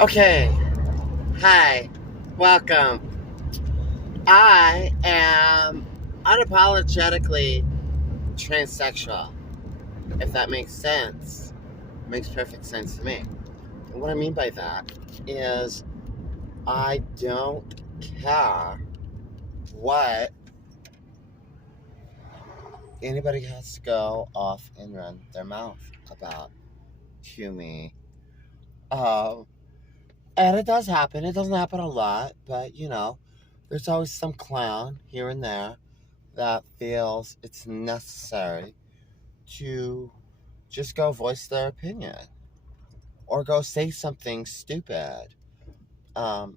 Okay, hi, welcome. I am unapologetically transsexual, if that makes sense. It makes perfect sense to me. And what I mean by that is I don't care what anybody has to go off and run their mouth about to me. Um, and it does happen. It doesn't happen a lot, but there's always some clown here and there that feels it's necessary to just go voice their opinion or go say something stupid. Um,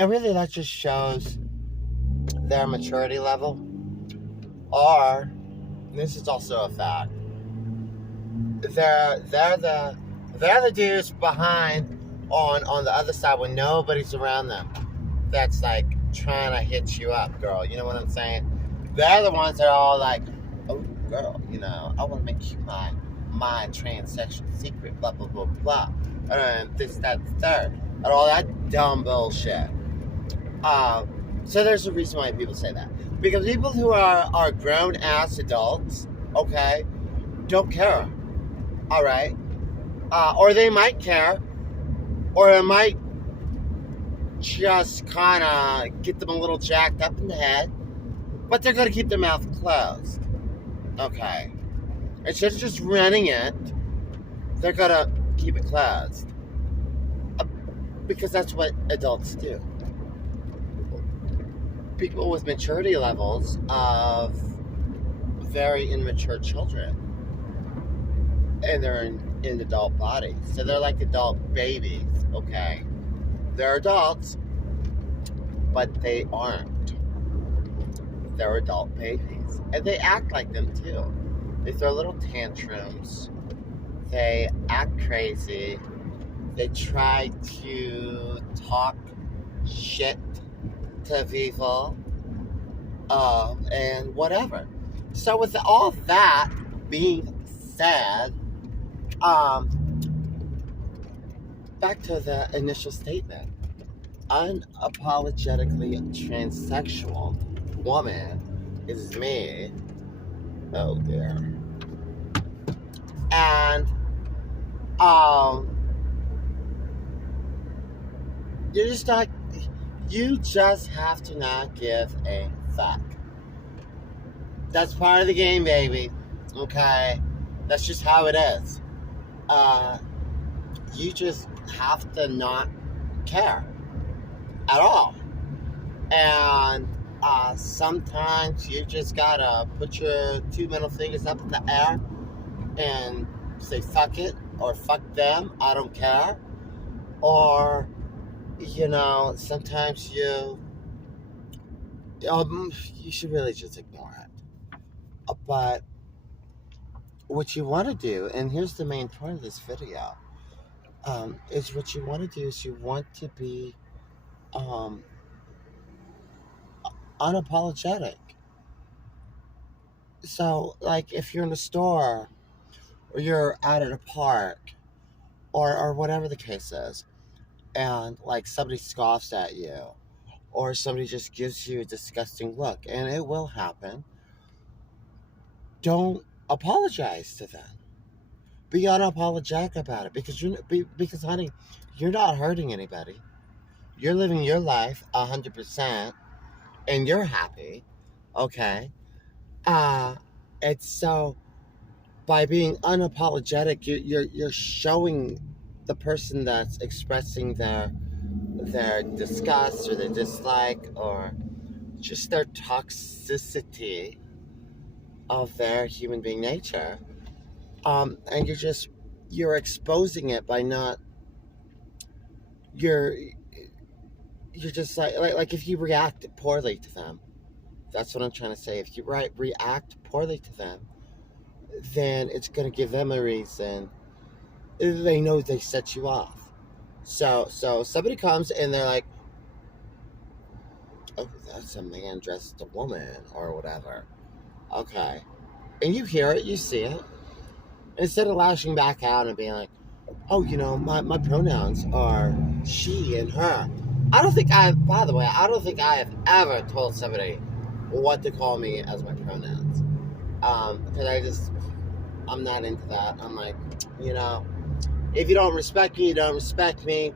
and really, that just shows their maturity level. Or, this is also a fact, they're they're the they're the dudes behind on the other side when nobody's around them. That's like trying to hit you up, girl. You know what I'm saying? They're the ones that are all like, "Oh, girl, I want to make you my transsexual secret, blah blah blah blah, and this, that, the third, and all that dumb bullshit." So there's a reason why people say that, because people who are grown ass adults, okay, don't care. All right, or they might care, or it might just kind of get them a little jacked up in the head, but they're going to keep their mouth closed. Okay. Instead of just running it, they're going to keep it closed. Because that's what adults do. People with maturity levels of very immature children. And they're in adult bodies. So they're like adult babies. Okay. They're adults, but they aren't. They're adult babies. And they act like them too. They throw little tantrums. They act crazy. They try to talk shit to people. And whatever. So with all that being said, back to the initial statement. Unapologetically transsexual woman is me. Oh dear. And you just not you just have to not give a fuck. That's part of the game, baby. Okay? That's just how it is. You just have to not care at all. And sometimes you just gotta put your two middle fingers up in the air and say fuck it, or fuck them, I don't care. Or, sometimes you should really just ignore it. But what you want to do, and here's the main point of this video, is what you want to do is you want to be um, unapologetic. So, like, if you're in a store, or you're out at a park, or whatever the case is, and, like, somebody scoffs at you, or somebody just gives you a disgusting look, and it will happen, don't apologize to them. Be unapologetic about it, because, honey, you're not hurting anybody. You're living your life 100%, and you're happy, okay? It's so by being unapologetic, you're showing the person that's expressing their disgust or their dislike or just their toxicity of their human being nature, and you're exposing it by not you're you're just like if you react poorly to them. That's what I'm trying to say. If you react poorly to them, then it's going to give them a reason. They know they set you off. So somebody comes and they're like, "Oh, that's a man dressed as a woman," or whatever. Okay, and you hear it, you see it. Instead of lashing back out and being like, oh, my pronouns are she and her. I don't think by the way, I don't think I have ever told somebody what to call me as my pronouns. Because I'm not into that. I'm like, you know, if you don't respect me, you don't respect me.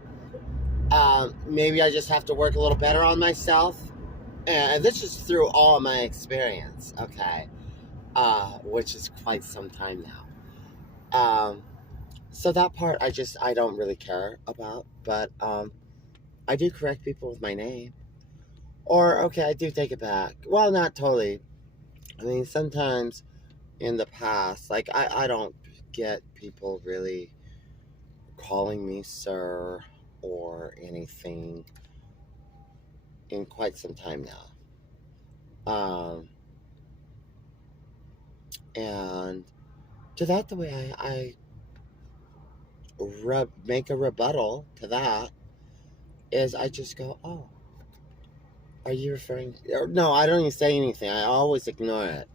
Maybe I just have to work a little better on myself. And this is through all of my experience, okay? Which is quite some time now. So that part I don't really care about, but I do correct people with my name. Or okay, I do take it back. Well, not totally. I mean, sometimes in the past, like I don't get people really calling me sir or anything in quite some time now. And to that, the way make a rebuttal to that is I just go, oh, are you referring? Or, no, I don't even say anything. I always ignore it.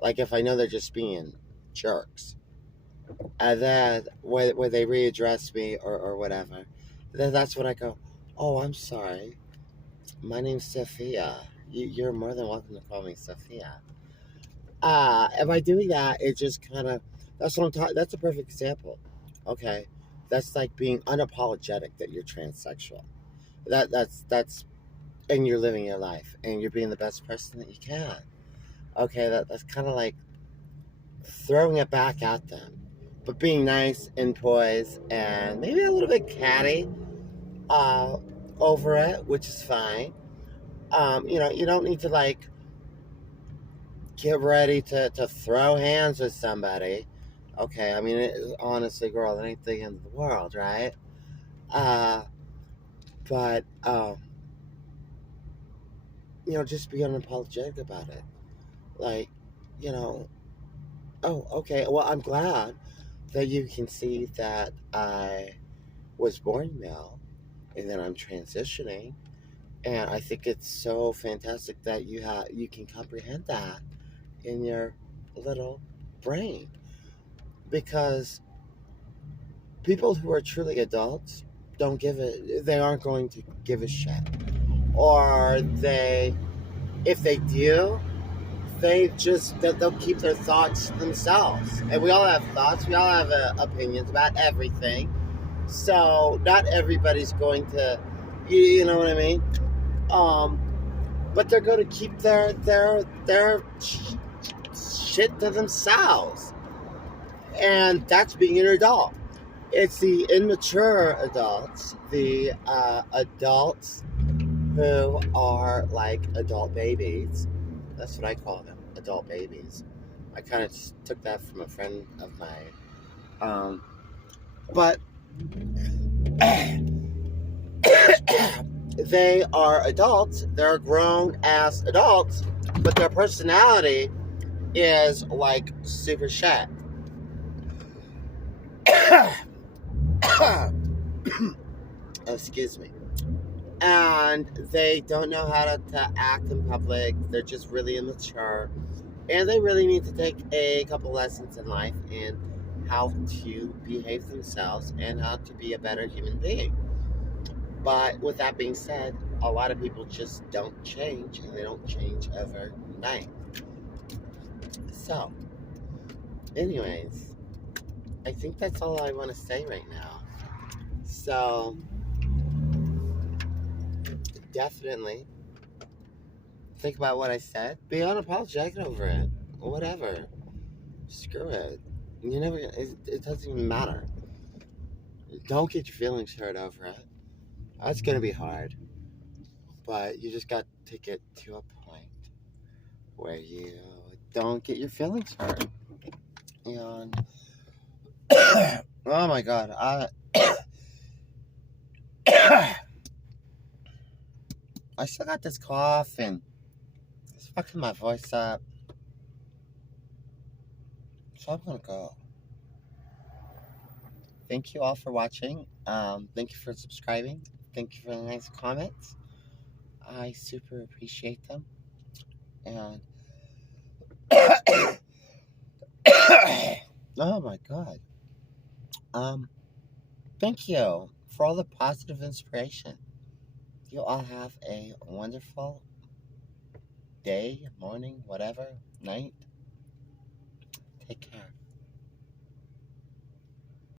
Like if I know they're just being jerks. And then when they readdress me or whatever, then that's when I go, oh, I'm sorry. My name's Sophia. You're more than welcome to call me Sophia. And by doing that, it just kind of, that's what I'm talking, that's a perfect example. Okay. That's like being unapologetic that you're transsexual. That's, and you're living your life and you're being the best person that you can. Okay. That's kind of like throwing it back at them, but being nice and poised and maybe a little bit catty uh, over it, which is fine. You don't need to like get ready to throw hands with somebody. Okay, I mean, honestly, girl, it ain't the end of the world, right? Uh, but just be unapologetic about it. Like, you know, oh, okay. Well, I'm glad that you can see that I was born male and then I'm transitioning. And I think it's so fantastic that you can comprehend that in your little brain because people who are truly adults don't give it they aren't going to give a shit. Or if they do, they'll keep their thoughts themselves. And we all have thoughts, we all have opinions about everything. So not everybody's going to you know what I mean? Um but they're going to keep their shit to themselves, and that's being an adult. It's the immature adults, the adults who are like adult babies. That's what I call them, adult babies. I kind of took that from a friend of mine. But they are adults. They're grown ass adults, but their personality is like super shit. Excuse me. And they don't know how to act in public. They're just really immature. And they really need to take a couple lessons in life in how to behave themselves and how to be a better human being. But with that being said, a lot of people just don't change and they don't change overnight. So, anyways, I think that's all I want to say right now. So, definitely think about what I said. Be unapologetic over it. Whatever. Screw it. It doesn't even matter. Don't get your feelings hurt over it. That's going to be hard. But you just got to get to a point where you don't get your feelings hurt. And, oh my God. I still got this cough and it's fucking my voice up. So I'm going to go. Thank you all for watching. Thank you for subscribing. Thank you for the nice comments. I super appreciate them. And oh my God. Thank you for all the positive inspiration. You all have a wonderful day, morning, whatever, night. Take care.